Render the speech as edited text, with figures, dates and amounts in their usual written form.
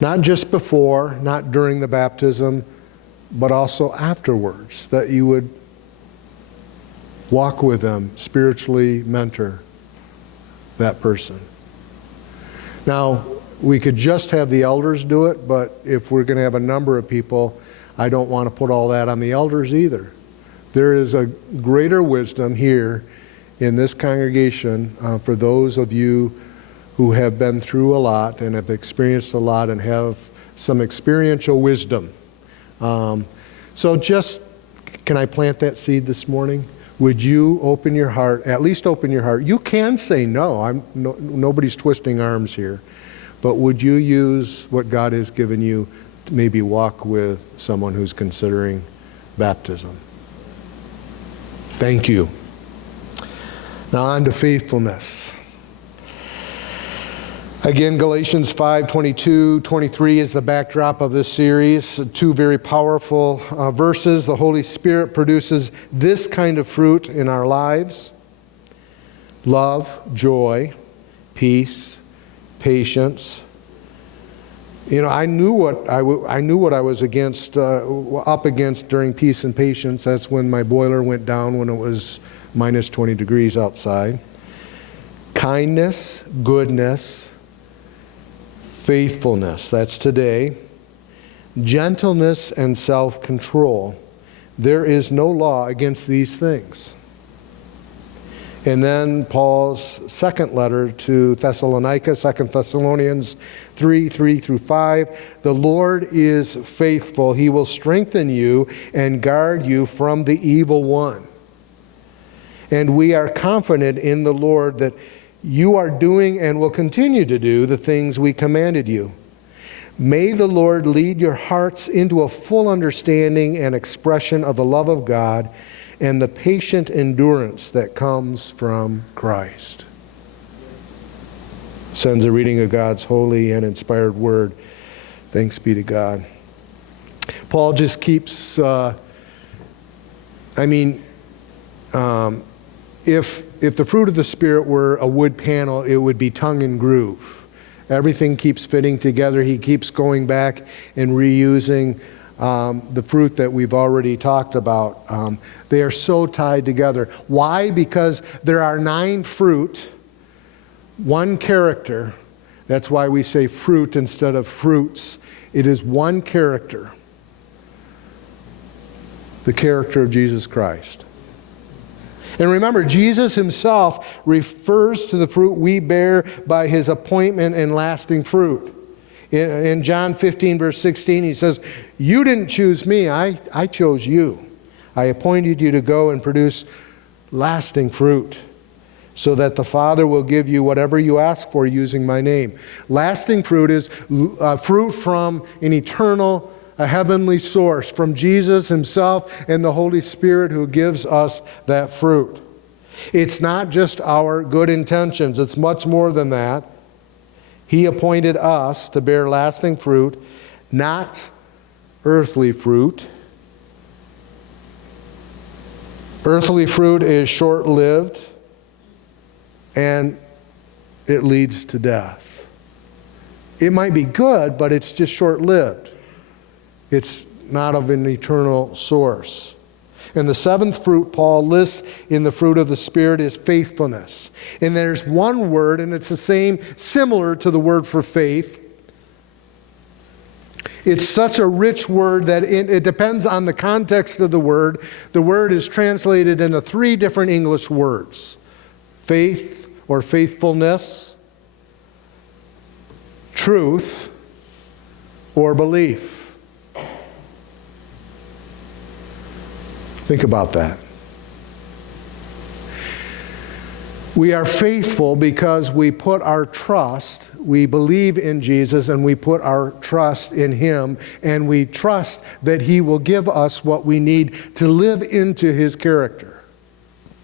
Not just before, not during the baptism, but also afterwards, that you would walk with them, spiritually mentor that person. Now, we could just have the elders do it, but if we're going to have a number of people, I don't want to put all that on the elders either. There is a greater wisdom here in this congregation for those of you who have been through a lot and have experienced a lot and have some experiential wisdom. So just, can I plant that seed this morning? Would you open your heart, at least open your heart? You can say no. Nobody's twisting arms here. But would you use what God has given you to maybe walk with someone who's considering baptism? Thank you. Now on to faithfulness. Again, Galatians 5:22-23 is the backdrop of this series. Two very powerful verses. The Holy Spirit produces this kind of fruit in our lives: love, joy, peace, patience. You know, I knew what I was up against during peace and patience. That's when my boiler went down when it was minus 20 degrees outside. Kindness, goodness, faithfulness, that's today. Gentleness and self-control. There is no law against these things. And then Paul's second letter to Thessalonica, 2 Thessalonians 3:3-5. The Lord is faithful. He will strengthen you and guard you from the evil one. And we are confident in the Lord that you are doing and will continue to do the things we commanded you. May the Lord lead your hearts into a full understanding and expression of the love of God and the patient endurance that comes from Christ. Sends a reading of God's holy and inspired word. Thanks be to God. Paul just keeps, if the fruit of the Spirit were a wood panel, it would be tongue and groove. Everything keeps fitting together. He keeps going back and reusing the fruit that we've already talked about. They are so tied together. Why? Because there are 9 fruit, 1 character. That's why we say fruit instead of fruits. It is 1 character. The character of Jesus Christ. And remember, Jesus himself refers to the fruit we bear by his appointment and lasting fruit. In John 15, verse 16, he says, "You didn't choose me, I chose you. I appointed you to go and produce lasting fruit, so that the Father will give you whatever you ask for using my name." Lasting fruit is fruit from an eternal, a heavenly source, from Jesus himself and the Holy Spirit who gives us that fruit. It's not just our good intentions, it's much more than that. He appointed us to bear lasting fruit, not earthly fruit. Earthly fruit is short-lived and it leads to death. It might be good, but it's just short-lived. It's not of an eternal source. And the 7th fruit Paul lists in the fruit of the Spirit is faithfulness. And there's one word, and it's the same, similar to the word for faith. It's such a rich word that it depends on the context of the word. The word is translated into 3 different English words: faith or faithfulness, truth, or belief. Think about that. We are faithful because we put our trust, we believe in Jesus and we put our trust in him, and we trust that he will give us what we need to live into his character.